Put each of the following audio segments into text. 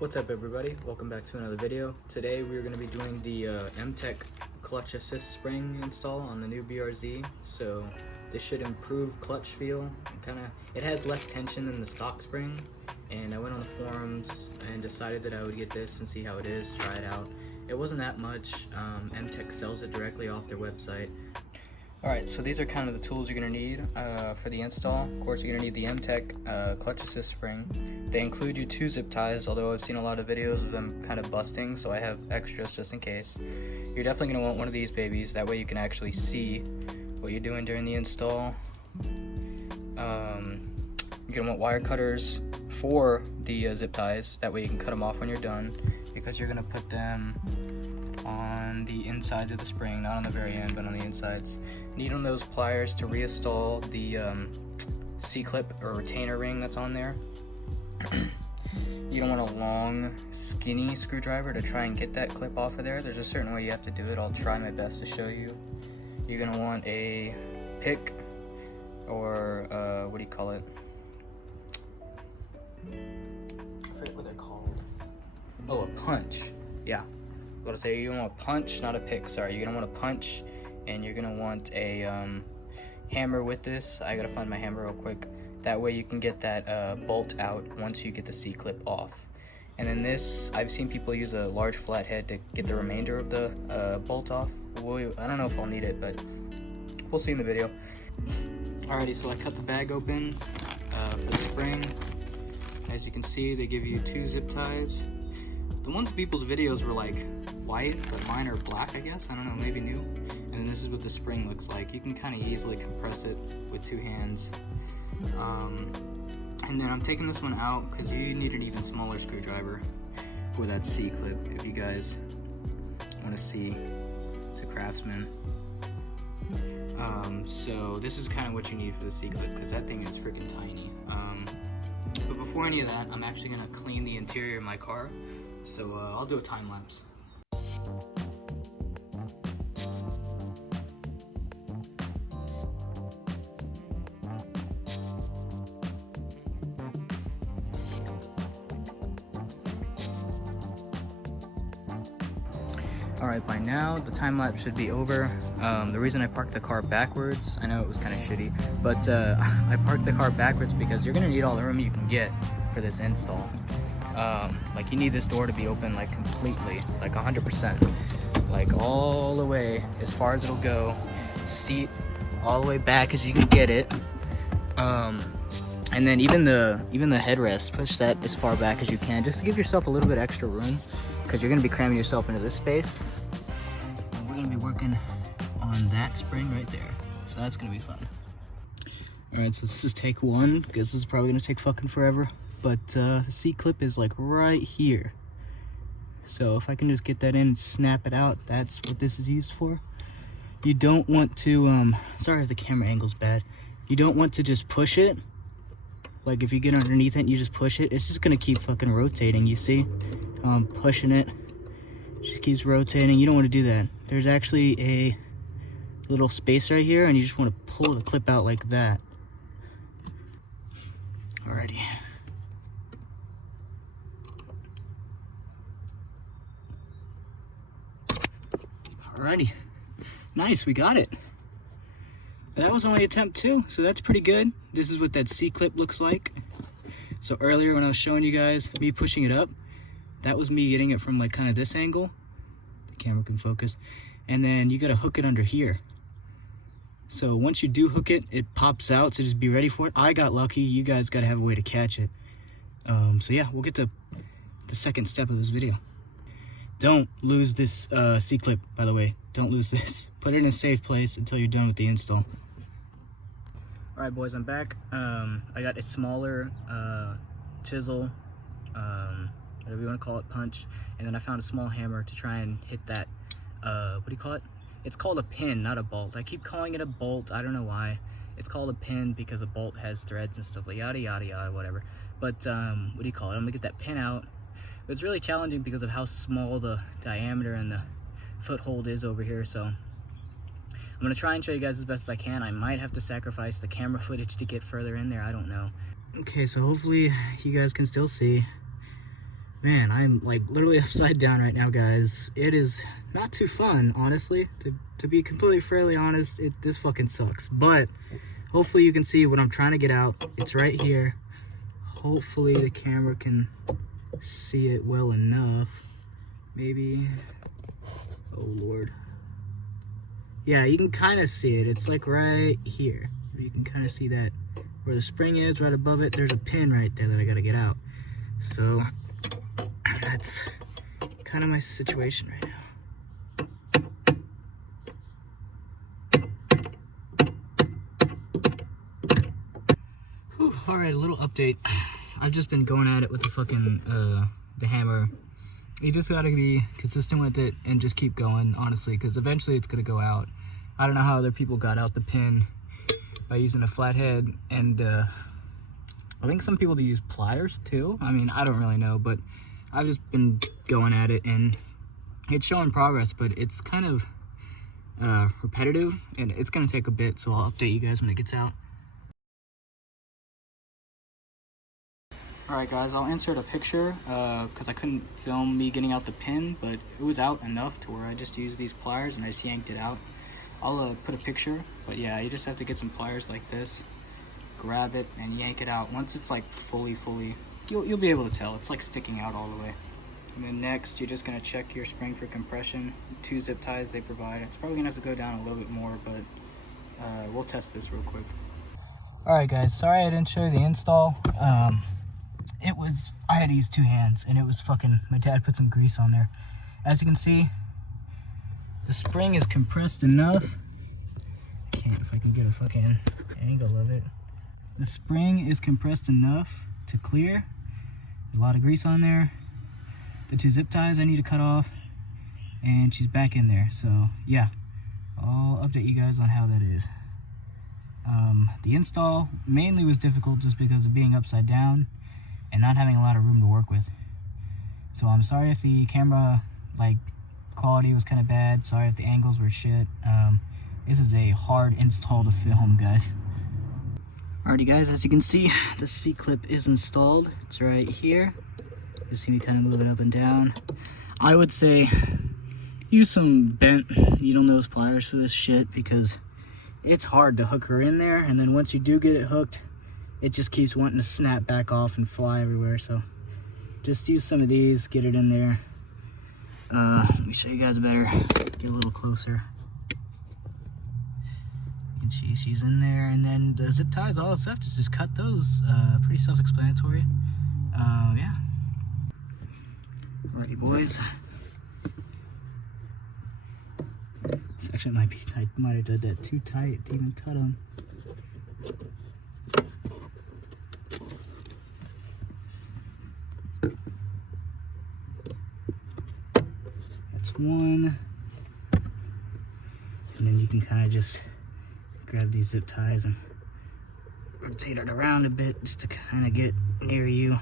What's up everybody, welcome back to another video. Today we're going to be doing the Mtec clutch assist spring install on the new BRZ. So this should improve clutch feel. It has less tension than the stock spring, and I went on the forums and decided that I would get this and see how it is, try it out. It wasn't that much. Mtec sells it directly off their website. Alright, so these are kind of the tools you're going to need for the install. Of course, you're going to need the Mtec clutch assist spring. They include you 2 zip ties, although I've seen a lot of videos of them kind of busting, so I have extras just in case. You're definitely going to want one of these babies, that way you can actually see what you're doing during the install. You're going to want wire cutters for the zip ties, that way you can cut them off when you're done, because you're going to put them on the insides of the spring, not on the very end, but on the insides. Need on those pliers to reinstall the C-clip or retainer ring that's on there. You don't want a long, skinny screwdriver to try and get that clip off of there. There's a certain way you have to do it. I'll try my best to show you. You're gonna want a pick, or what do you call it? I forget what they're called. Oh, a punch. Yeah. I was gonna say, you're gonna want a punch, not a pick. Sorry, you're gonna want a punch, and you're gonna want a hammer with this. I gotta find my hammer real quick. That way you can get that bolt out once you get the C-clip off. And then this, I've seen people use a large flathead to get the remainder of the bolt off. I don't know if I'll need it, but we'll see in the video. Alrighty, so I cut the bag open for the spring. As you can see, they give you 2 zip ties. The ones in people's videos were like white, but mine are black, I guess. I don't know, maybe new. And then this is what the spring looks like. You can kind of easily compress it with 2 hands. And then I'm taking this one out because you need an even smaller screwdriver for that C-clip if you guys want to see. It's a Craftsman. So this is kind of what you need for the C-clip because that thing is freaking tiny. But before any of that, I'm actually going to clean the interior of my car. So I'll do a time lapse. Alright, by now the time lapse should be over. The reason I parked the car backwards, I know it was kind of shitty, but I parked the car backwards because you're gonna need all the room you can get for this install. Like, you need this door to be open like completely, like 100%, like all the way as far as it'll go. Seat all the way back as you can get it. And then even the headrest, push that as far back as you can, just to give yourself a little bit extra room, because you're going to be cramming yourself into this space. And we're going to be working on that spring right there, so that's going to be fun. Alright, so this is take 1, because this is probably going to take fucking forever, but the C-clip is like right here. So if I can just get that in and snap it out, that's what this is used for. You don't want to, sorry if the camera angle's bad, you don't want to just push it. Like, if you get underneath it and you just push it, it's just gonna keep fucking rotating, you see? Pushing it, just keeps rotating. You don't want to do that. There's actually a little space right here, and you just want to pull the clip out like that. Alrighty. Alrighty. Nice, we got it. That was only attempt 2, so that's pretty good. This is what that C-clip looks like. So earlier when I was showing you guys me pushing it up, that was me getting it from like kind of this angle. The camera can focus. And then you gotta hook it under here. So once you do hook it, it pops out, so just be ready for it. I got lucky, you guys gotta have a way to catch it. So yeah, we'll get to the second step of this video. Don't lose this C-clip, by the way. Don't lose this. Put it in a safe place until you're done with the install. Alright boys, I'm back. I got a smaller chisel, whatever you want to call it, punch, and then I found a small hammer to try and hit that, what do you call it? It's called a pin, not a bolt. I keep calling it a bolt, I don't know why. It's called a pin because a bolt has threads and stuff, like yada yada yada, whatever. But what do you call it? I'm gonna get that pin out. But it's really challenging because of how small the diameter and the foothold is over here, so I'm gonna try and show you guys as best as I can. I might have to sacrifice the camera footage to get further in there, I don't know. Okay, so hopefully you guys can still see. Man, I'm like literally upside down right now, guys. It is not too fun, honestly. To be completely fairly honest, this fucking sucks. But hopefully you can see what I'm trying to get out. It's right here. Hopefully the camera can see it well enough. Maybe. Oh Lord. Yeah, you can kind of see it. It's like right here. You can kind of see that where the spring is, right above it. There's a pin right there that I gotta get out. So that's kind of my situation right now. Whew, all right, a little update. I've just been going at it with the fucking the hammer. You just gotta be consistent with it and just keep going, honestly, because eventually it's gonna go out. I don't know how other people got out the pin by using a flathead, and I think some people use pliers too. I mean, I don't really know, but I've just been going at it and it's showing progress, but it's kind of repetitive and it's gonna take a bit, so I'll update you guys when it gets out. Alright guys, I'll insert a picture because I couldn't film me getting out the pin, but it was out enough to where I just used these pliers and I just yanked it out. I'll put a picture, but yeah, you just have to get some pliers like this, grab it and yank it out. Once it's like fully, you'll be able to tell. It's like sticking out all the way. And then next, you're just gonna check your spring for compression. 2 zip ties they provide. It's probably gonna have to go down a little bit more, but we'll test this real quick. Alright guys, sorry I didn't show you the install. I had to use 2 hands and it was fucking, my dad put some grease on there. As you can see, the spring is compressed enough. I can't, if I can get a fucking angle of it. The spring is compressed enough to clear. A lot of grease on there. The 2 zip ties I need to cut off, and she's back in there. So yeah, I'll update you guys on how that is. The install mainly was difficult just because of being upside down and not having a lot of room to work with. So I'm sorry if the camera quality was kind of bad. Sorry if the angles were shit. This is a hard install to film, guys. Alrighty guys, as you can see, the C-clip is installed. It's right here. You see me kind of move it up and down. I would say use some bent needle nose pliers for this shit because it's hard to hook her in there, and then once you do get it hooked, it just keeps wanting to snap back off and fly everywhere. So just use some of these, get it in there. Let me show you guys better. Get a little closer. You can see she's in there, and then the zip ties, all that's left is just cut those. Pretty self-explanatory. Yeah. Alrighty, boys. Section might be tight. Might have done that too tight to even cut them. That's one. And then you can kind of just grab these zip ties and rotate it around a bit just to kind of get near you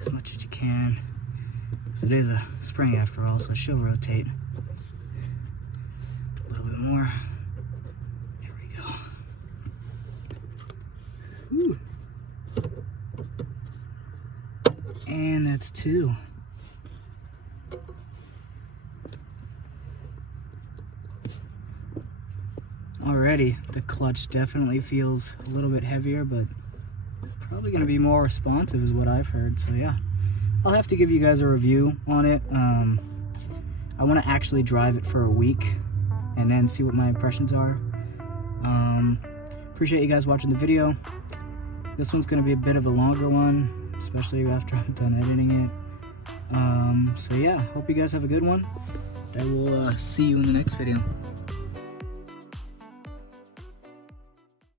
as much as you can. So it is a spring after all, so she'll rotate a little bit more. There we go. Ooh. And that's 2. Already, the clutch definitely feels a little bit heavier, but probably going to be more responsive is what I've heard. So yeah, I'll have to give you guys a review on it. I want to actually drive it for a week and then see what my impressions are. Appreciate you guys watching the video. This one's going to be a bit of a longer one, especially after I'm done editing it. So yeah, hope you guys have a good one. I will see you in the next video.